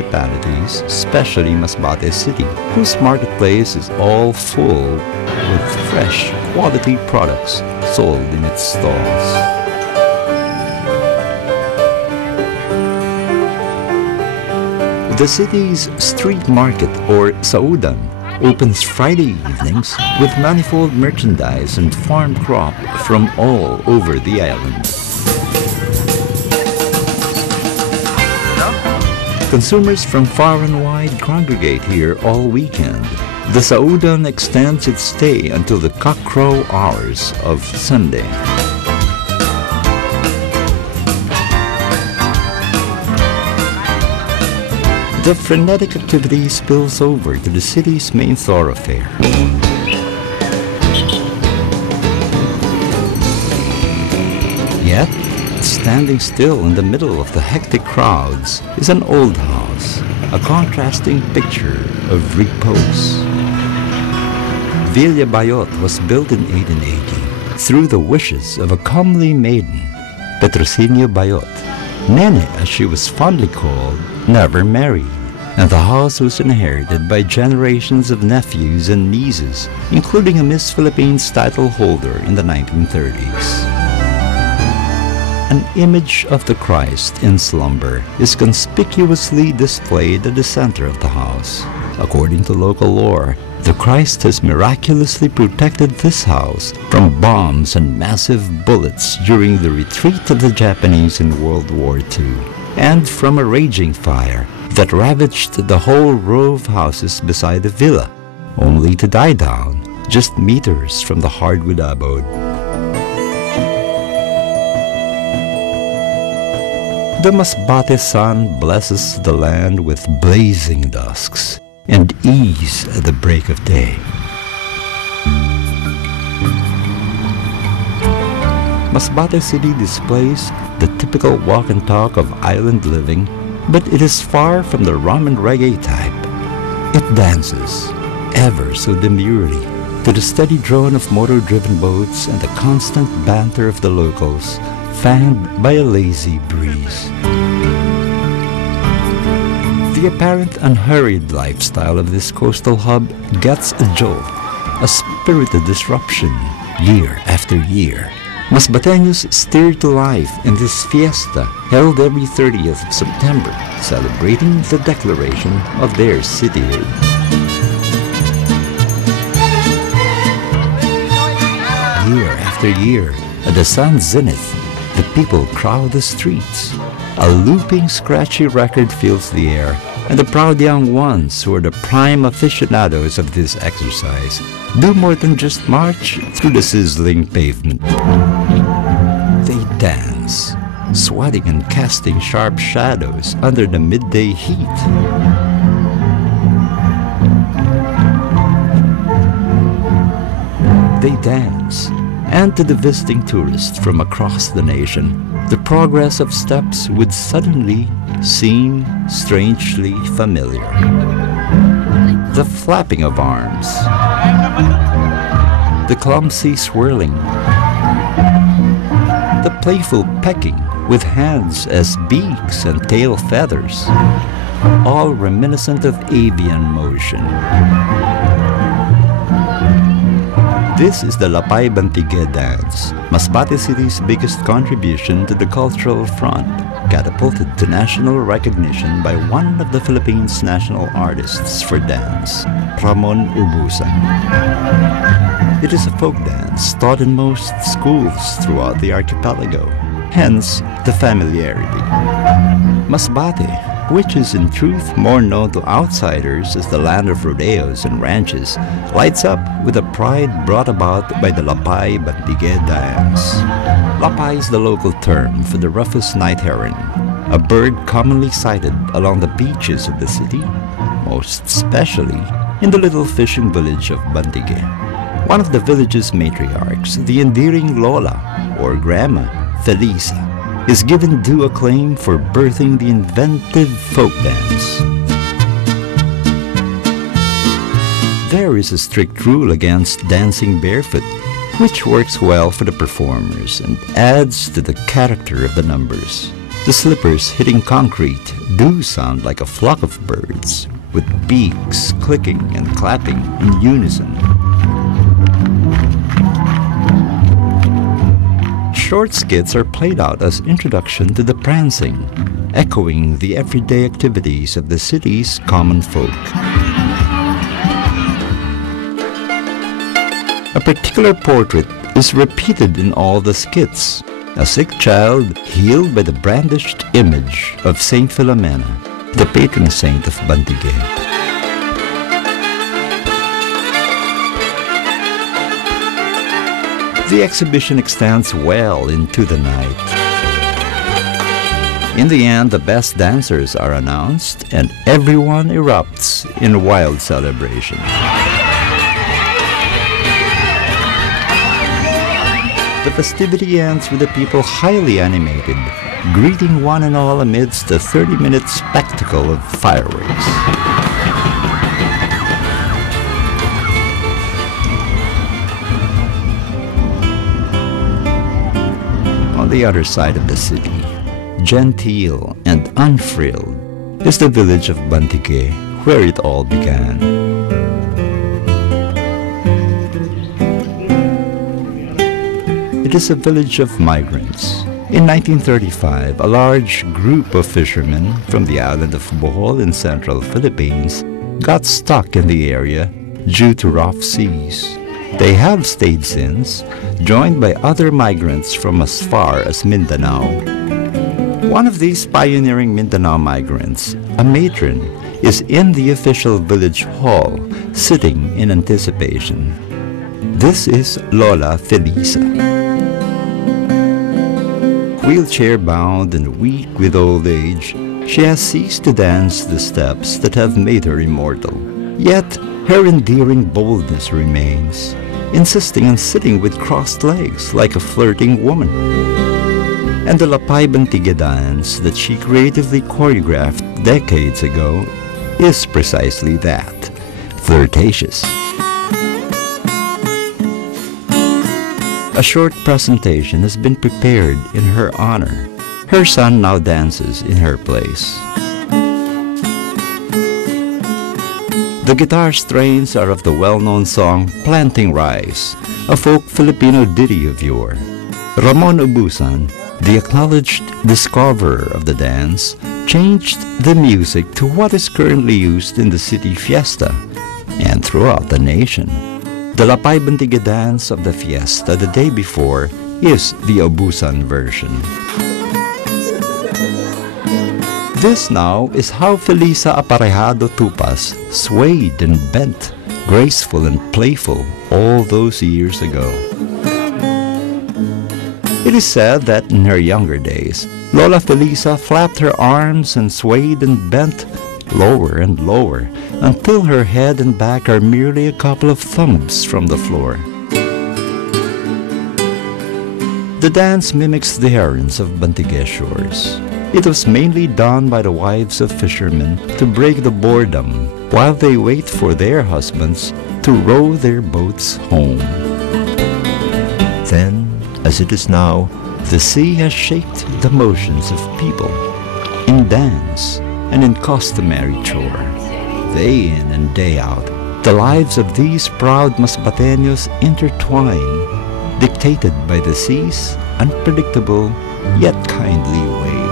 municipalities, especially Masbate City, whose marketplace is all full with fresh, quality products sold in its stalls. The city's street market, or Saudan, opens Friday evenings with manifold merchandise and farm crop from all over the island. Consumers from far and wide congregate here all weekend. The Saudan extends its stay until the cockcrow hours of Sunday. The frenetic activity spills over to the city's main thoroughfare. Yet, standing still in the middle of the hectic crowds is an old house, a contrasting picture of repose. Villa Bayot was built in 1880 through the wishes of a comely maiden, Petrocinio Bayot. Nene, as she was fondly called, never married, and the house was inherited by generations of nephews and nieces, including a Miss Philippines title holder in the 1930s. An image of the Christ in slumber is conspicuously displayed at the center of the house. According to local lore, the Christ has miraculously protected this house from bombs and massive bullets during the retreat of the Japanese in World War II, and from a raging fire that ravaged the whole row of houses beside the villa, only to die down just meters from the hardwood abode. The Masbate sun blesses the land with blazing dusks and ease at the break of day. Masbate City displays the typical walk and talk of island living, but it is far from the rum and reggae type. It dances, ever so demurely, to the steady drone of motor-driven boats and the constant banter of the locals, fanned by a lazy breeze. The apparent unhurried lifestyle of this coastal hub gets a jolt, a spirited disruption, year after year. Masbateños steer to life in this fiesta held every 30th of September, celebrating the declaration of their cityhood. Year after year, at the sun's zenith, the people crowd the streets. A looping, scratchy record fills the air, and the proud young ones who are the prime aficionados of this exercise do more than just march through the sizzling pavement. They dance, sweating and casting sharp shadows under the midday heat. They dance, and to the visiting tourists from across the nation, the progress of steps would suddenly seem strangely familiar. The flapping of arms, the clumsy swirling, the playful pecking with hands as beaks and tail feathers, all reminiscent of avian motion. This is the Lapay Bantigue dance, Masbate City's biggest contribution to the cultural front, catapulted to national recognition by one of the Philippines' national artists for dance, Ramon Ubusan. It is a folk dance taught in most schools throughout the archipelago, hence the familiarity. Masbate, which is in truth more known to outsiders as the land of rodeos and ranches, lights up with a pride brought about by the Lapay Bantigue dance. Lapay is the local term for the rufous night heron, a bird commonly sighted along the beaches of the city, most especially in the little fishing village of Bantigue. One of the village's matriarchs, the endearing Lola, or Grandma, Felisa, is given due acclaim for birthing the inventive folk dance. There is a strict rule against dancing barefoot, which works well for the performers and adds to the character of the numbers. The slippers hitting concrete do sound like a flock of birds, with beaks clicking and clapping in unison. Short skits are played out as introduction to the prancing, echoing the everyday activities of the city's common folk. A particular portrait is repeated in all the skits, a sick child healed by the brandished image of Saint Philomena, the patron saint of Bantigue. The exhibition extends well into the night. In the end, the best dancers are announced and everyone erupts in wild celebration. The festivity ends with the people highly animated, greeting one and all amidst a 30-minute spectacle of fireworks. On the other side of the city, genteel and unfrilled, is the village of Bantigue, where it all began. It is a village of migrants. In 1935, a large group of fishermen from the island of Bohol in central Philippines got stuck in the area due to rough seas. They have stayed since, joined by other migrants from as far as Mindanao. One of these pioneering Mindanao migrants, a matron, is in the official village hall, sitting in anticipation. This is Lola Felisa. Wheelchair-bound and weak with old age, she has ceased to dance the steps that have made her immortal. Yet, her endearing boldness remains, insisting on sitting with crossed legs like a flirting woman. And the Lapay Bantigue dance that she creatively choreographed decades ago is precisely that, flirtatious. A short presentation has been prepared in her honor. Her son now dances in her place. The guitar strains are of the well-known song Planting Rice, a folk Filipino ditty of yore. Ramon Ubusan, the acknowledged discoverer of the dance, changed the music to what is currently used in the city fiesta and throughout the nation. The Lapay Bantigue dance of the fiesta the day before is the Ubusan version. This now is how Felisa Aparejado Tupas swayed and bent, graceful and playful all those years ago. It is said that in her younger days, Lola Felisa flapped her arms and swayed and bent lower and lower until her head and back are merely a couple of thumbs from the floor. The dance mimics the errands of Bantigue shores. It was mainly done by the wives of fishermen to break the boredom while they wait for their husbands to row their boats home. Then, as it is now, the sea has shaped the motions of people in dance and in customary chore. Day in and day out, the lives of these proud masbateños intertwine, dictated by the sea's unpredictable yet kindly way.